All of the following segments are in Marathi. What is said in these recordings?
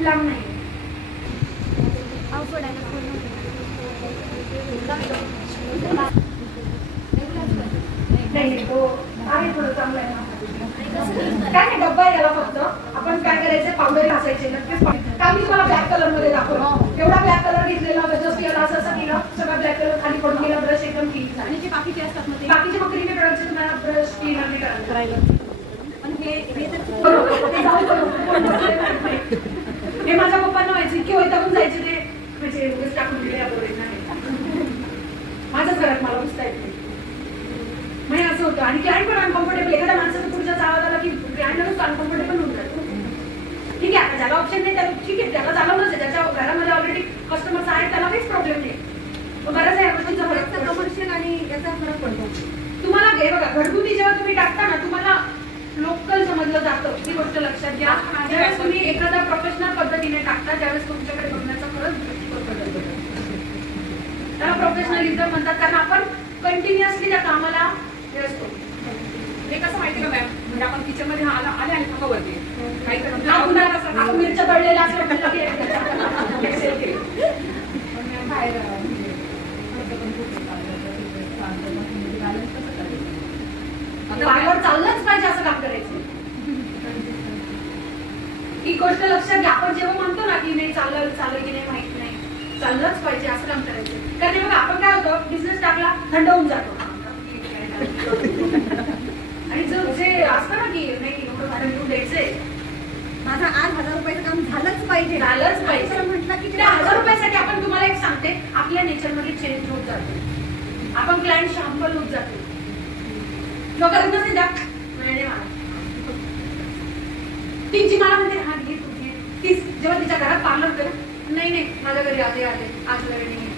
खूप लांब नाही नाही तो आहे थोडं चांगलं आहे. काय नाही डब्बा याला फक्त आपण काय करायचं पावडर घासायचे नक्कीच. काल मी तुम्हाला ब्लॅक कलर मध्ये दाखवलं, एवढा ब्लॅक कलर घेतलेला जस्ट याला असं केलं सगळं ब्लॅक कलर खाली पडून गेला, ब्रश एकदम क्लीन झाला. आणि जे बाकीचे असतात ना बाकीचे मग क्रीमी प्रोडक्टचे तुम्हाला ब्रश क्लीनर नाही करायला. पण हे माझ्या पप्पांना व्हायचं की वैतागून जायचे ते म्हणजे टाकून दिले माझ्याच घरात मला पुसता येत नाही म्हणजे असं होतं. आणि क्लायंट पण अनकम्फर्टेबल, एखाद्या माणसाचं पुढच्या आवाज आला की क्लायंटच अनकम्फर्टेबल होऊन जातो. ठीक आहे, आता ज्याला ऑप्शन नाही त्याला ठीक आहे, त्याला चालवलंच आहे, ज्याच्या घरामध्ये ऑलरेडी कस्टमर्स आहेत त्याला काहीच प्रॉब्लेम नाही. बऱ्याच या गोष्टींचा फरक कमर्शियल आणि याचा फरक पडतो. तुम्हाला हे बघा घरगुती जेव्हा तुम्ही टाकता ना तुम्हाला लोकल समजलं जातं, ही गोष्ट लक्षात घ्या. ज्यावेळेस तुम्ही एखाद्या प्रोफेशनल पद्धतीने टाकता त्यावेळेस तुमच्याकडे बघण्याचा खरंच त्याला प्रोफेशनलिझम म्हणतात, कारण आपण कंटिन्युअसली त्या कामाला हे असतो. हे कसं माहिती का मॅम, म्हणजे आपण किचन मध्ये आले आणि पकावरती काही मिरच्या तळलेल्या असं बाहेर चाललंच पाहिजे असं काम करायचं. ही गोष्ट लक्षात घ्या. आपण जेव्हा म्हणतो ना की नाही चाललं की नाही माहित नाही, चाललंच पाहिजे असं काम करायचं. कारण बघा आपण काय होतं बिझनेस टाकला थंड होऊन जातो आणि जर जे असतं ना की नाही एवढं भाडं घेऊन द्यायचंय, माझा आज 1000 रुपयाचं काम झालंच पाहिजे म्हटलं की त्या 1000 रुपयासाठी आपण तुम्हाला एक सांगते आपल्या नेचरमध्ये चेंज होत जातो. आपण क्लायंट शॅम्पल होत जातो. करत नसेल द्या वेळे मला तिची मला म्हणते हा घे तू घे. ती जेव्हा तिच्या घरात पार्लर होते ना नाही माझ्या घरी आले आज वेळ नाही.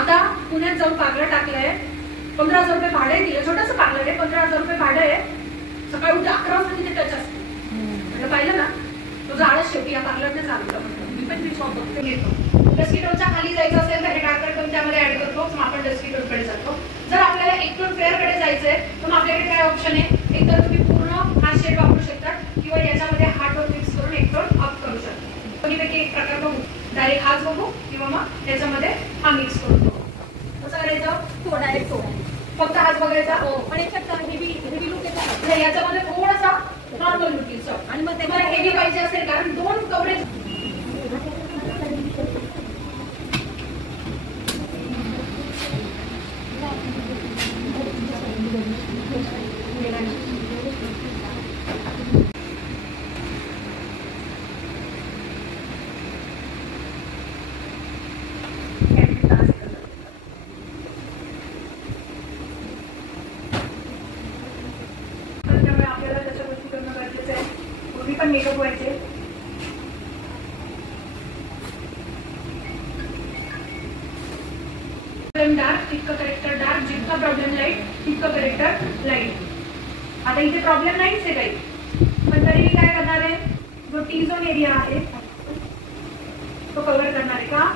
आता पुण्यात जाऊन पार्लर टाकलंय, 15,000 रुपये भाडे दिले, छोटंसं पार्लर आहे, 15,000 रुपये भाडे आहे. सकाळी उठे 11 वाजता तिथे टच असते. म्हणजे पाहिलं ना तुझं आळस शेवटी या पार्लरने चालू. मी पण ती शॉप बघते घेतो. डस्किटोनच्या खाली जायचं असेल तर हे डार्क कलर त्यामध्ये ऍड करतो, मग आपण डस्किटोनकडे जातो. जर आपल्याला एकटोन फेअरकडे जायचंय तर मग आपल्याकडे काय ऑप्शन आहे, एकतर तुम्ही पूर्ण हा शेड वापरू शकता किंवा याच्यामध्ये हा टोन मिक्स करून एक टोन अप करू शकता. दोन्हीपैकी एक प्रकार बघू, डायरेक्ट हाच बघू किंवा मग त्याच्यामध्ये हा मिक्स करून बघू. कसं करायचं, तो डायरेक्ट तो फक्त हाच बघायचा. पण याच्यात हेवी लुक येतात, याच्यामध्ये थोडासा नॉर्मल लुक येतो. आणि मग तुम्हाला हेवी पाहिजे असेल कारण 2 कवरेज पण मेकअप व्हायचे. डार्क तितकं करेक्टर डार्क, जितका प्रॉब्लेम लाईट तितकं करेक्टर लाईट. आता इथे प्रॉब्लेम नाहीच आहे काही, पण तरी मी काय करणार आहे, जो टी झोन एरिया आहे तो कव्हर करणार आहे का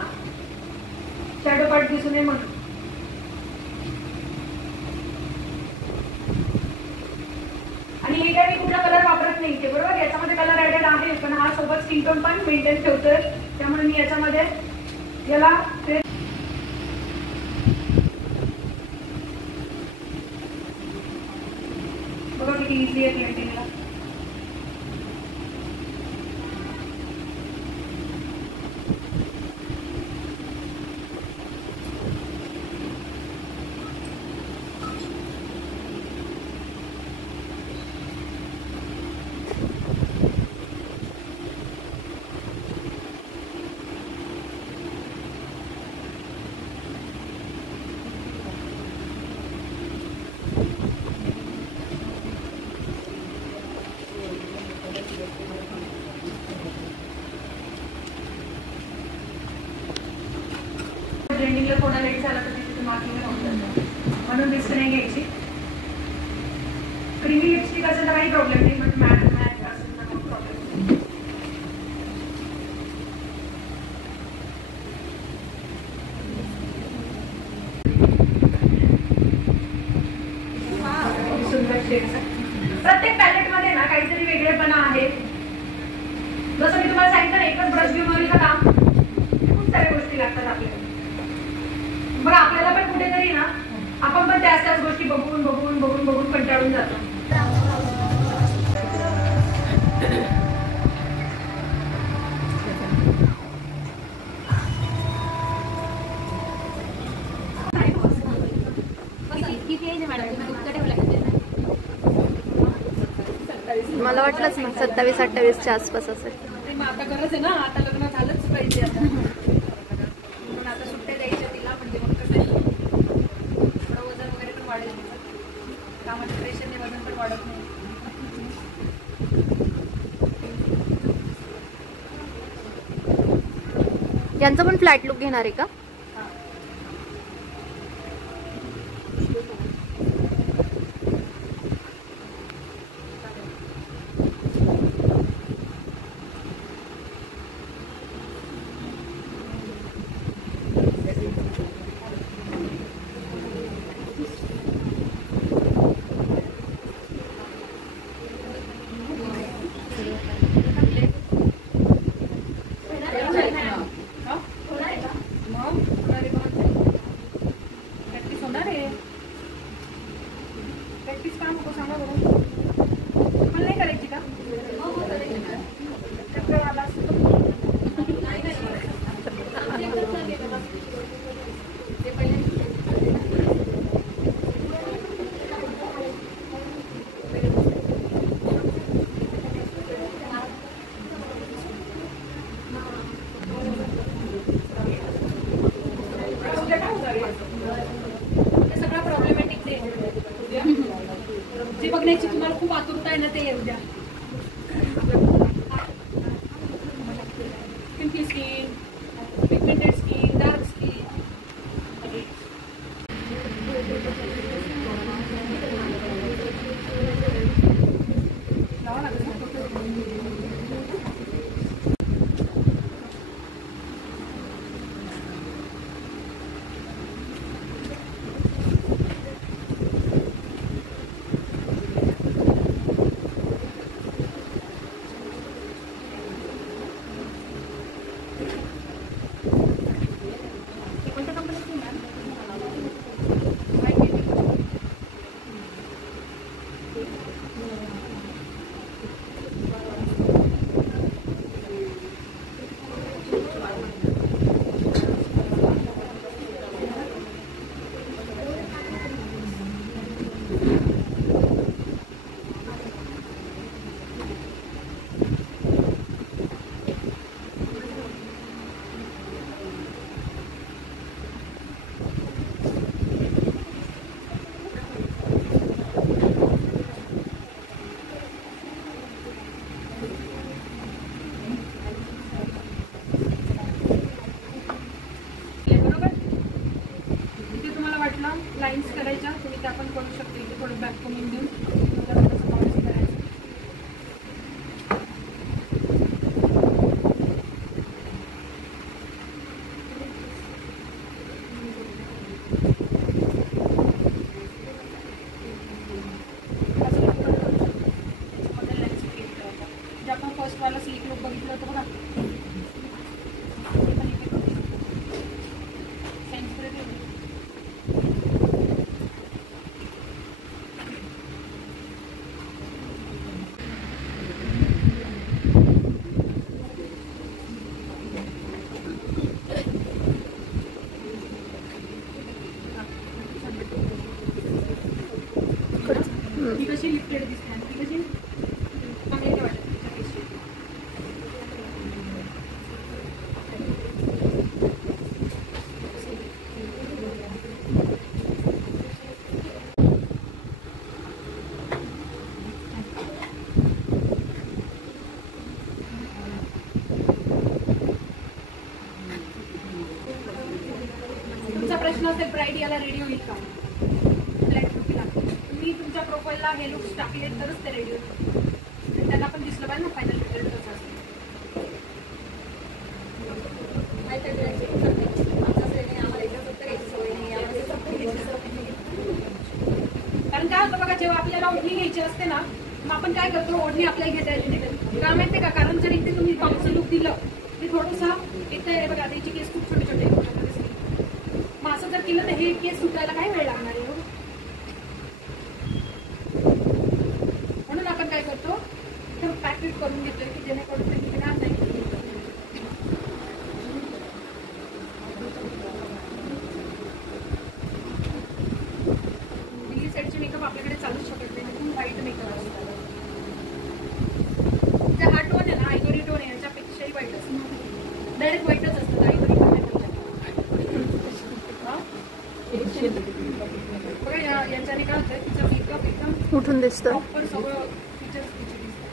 शॅडो पार्ट दिसू नये म्हणून. आणि हे काय मी कुठला कलर वापरत नाही ते बरोबर, याच्यामध्ये कलर ऍडेड आहे पण हा सोबत स्किन टोन पण मेंटेन ठेवतोय, त्यामुळे मी याच्यामध्ये याला बघा किती इझी आहे मेंटेनला. ब्लेंडिंगला थोडा लेट झाला तर तिथे मार्किंग होऊन जातं, म्हणून रिस्क नाही घ्यायची. क्रीमी लिपस्टिक असेल तर काही प्रॉब्लेम नाही, बट मॅट असेल तर खूप प्रॉब्लेम. प्रत्येक पॅलेट मध्ये ना काहीतरी वेगळेपणा आहे. जसं मी तुम्हाला सांगितलं एकच ब्रश वाढून जातं. मला वाटलंच ना 27-28च्या आसपास असेल. नाही, मग आता गरज आहे ना, आता लग्न झालंच पाहिजे आता. म्हणून आता सुट्ट्या द्यायच्या तिला, म्हणजे मग कसं आहे, थोडं वजन वगैरे पण वाढेल तिचं. कामाच्या प्रेशरने वजन पण वाढत नाही. यांचं पण फ्लॅट लुक घेणार आहे का? प्रॅक्टिस होणार आहे. प्रॅक्टिस का नको सांगा बरं. पण नाही करायची का? चक्कर आला असतो. सगळा प्रॉब्लेमॅटिक ते जे बघण्याची तुम्हाला खूप आतुरता आहे ना, ते येऊ द्या. Pimply skin, pigmented skin, dark skin. लावा लागेल ना. कोणत्या कंपनीची मॅम? लाईन्स करायच्या, तुम्ही त्या पण करू शकता. इथे थोडं बॅक करून देऊन थोडंसं पॉलिश करायचं. जे आपण फर्स्टवाला स्लीक लुक बघितलं होतं बघा, ती कशी लिफ्टेड दिसते आणि ती कशी चांगली नाही वाटत. तुमचा प्रश्न असेल ब्राईड याला रेडी होईल का? ब्लॅक लुकला तुम्ही तुमच्या प्रोफाईलला हे लुक्स टाकले तरच ते रेडी होईल. त्यांना पण दिसलं पाहिजे ना फायनल रिझल्ट कसं असतं. कारण काय होतं बघा, जेव्हा आपल्याला ओढणी घ्यायची असते ना, मग आपण काय करतो, ओढणी आपल्याला घेता येते नाही का माहिती का? कारण जर इथे तुम्ही बाउन्सी लुक दिलं ते थोडंसं एक तर बघा त्याची केस खूप छोटे छोटे, मग असं जर केलं तर हे केस सुटायला काय वेळ लागणार आहे. करून घेतोय की जेणेकरून ते निघणार नाही. दिल्ली साईडचे मेकअप आपल्याकडे चालूच शकत नाही, खूप वाईट मेकअप असतात. जे हा टोन आहे ना, आयव्हरी टोन आहे, याच्यापेक्षाही वाईट असतं. डायरेक्ट वाईटच असतं आयव्हरी टोन. बघा याच्याने काय होतं, तिचा मेकअप एकदम उठून दिसतं. प्रॉपर सगळं फीचर्स तिचे दिसतात.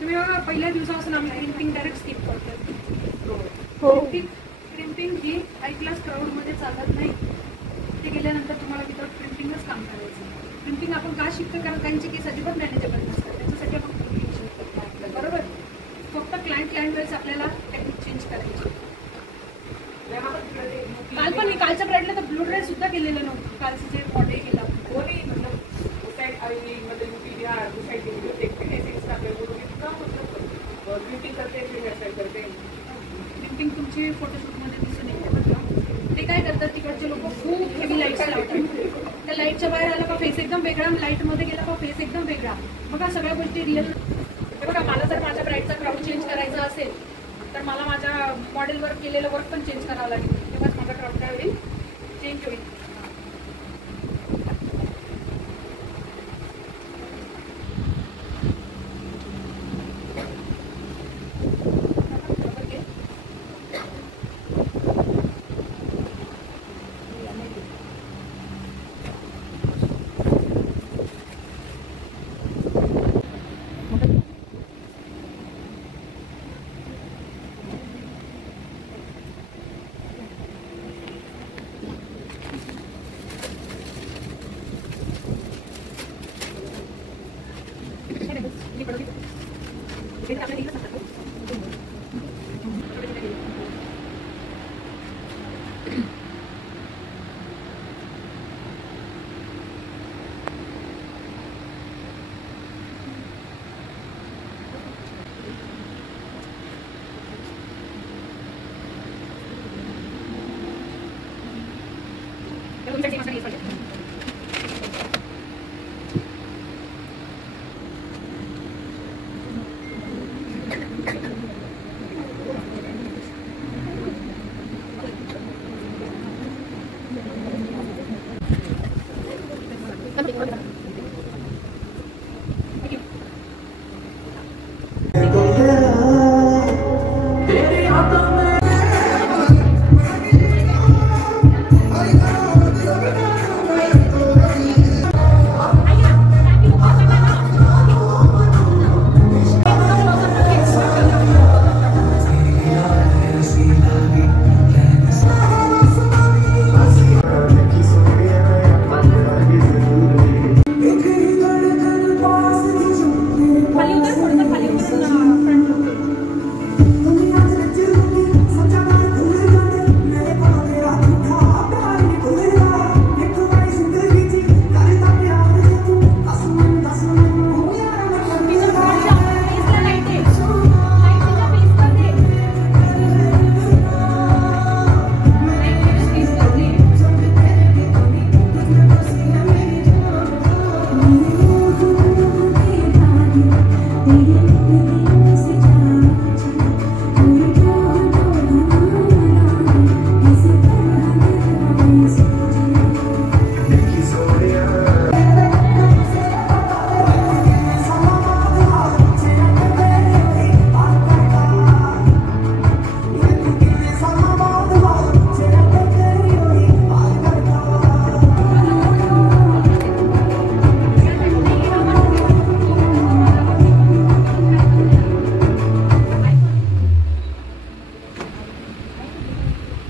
तुम्ही बघा पहिल्या दिवसापासून आम्ही क्रिम्पिंग डायरेक्ट स्किप करतो. हो. क्रिम्पिंग ही हाय क्लास क्राऊडमध्ये चालत नाही. ते गेल्यानंतर तुम्हाला विदाउट क्रिम्पिंगच काम करायचं. क्रिम्पिंग आपण का शिकतो, कारण काहींचे केस अजिबात मॅनेजेबल नसतात, त्याच्यासाठी आपण क्रिम्पिंग शिकतो. बरोबर, फक्त क्लायंट वेळेस आपल्याला टेक्निक चेंज करायची. काल पण कालच्या ब्राईडला तर ब्लू ड्राय सुद्धा केलेलं नव्हतं. कालचं जे मॉडेल केलं क्रिम्पिंग तुमची फोटोशूटमध्ये दिसून येते. ते काय करतात, तिकडचे लोक खूप हेवी लाईट्स लावतात. त्या लाईटच्या बाहेर आला का फेस एकदम वेगळा, लाईटमध्ये गेला का फेस एकदम वेगळा. बघा सगळ्या गोष्टी रिअल. बघा मला जर माझ्या ब्राईडचा क्राऊड चेंज करायचा असेल तर मला माझ्या मॉडेलवर केलेलं वर्क पण चेंज करावं लागेल, तेव्हाच माझा क्राऊड काय होईल, चेंज होईल.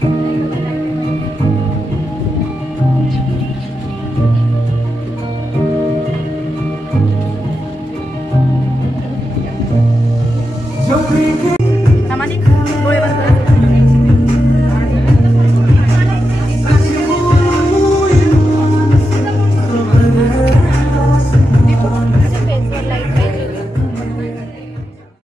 Thank you.